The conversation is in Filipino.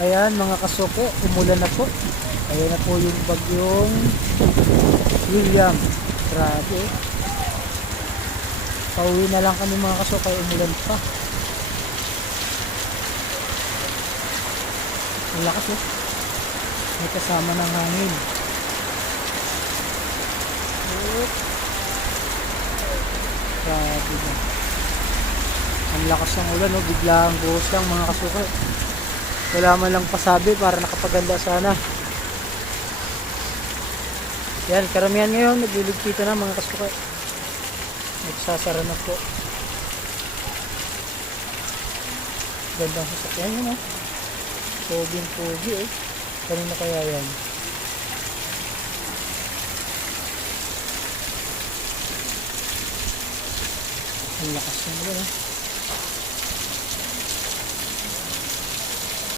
Ayan mga kasuke, umulan na po. Ayan na po yung bagyong William. Grabe. Pauwi na lang kami mga kasuke, umulan pa. Ang lakas eh. May kasama ng hangin. Grabe na. Ang lakas ng ulan, oh. Biglang buhos lang mga kasuke. Wala man lang pasabi para nakapaganda sana. Yan, karamihan ngayon nagliligpita na mga kasuke. Nagsasara na po. Gandang sasakyan yun, oh. Poging-pogi eh. Kanina kaya yan? Ang lakas ng ulan, oh.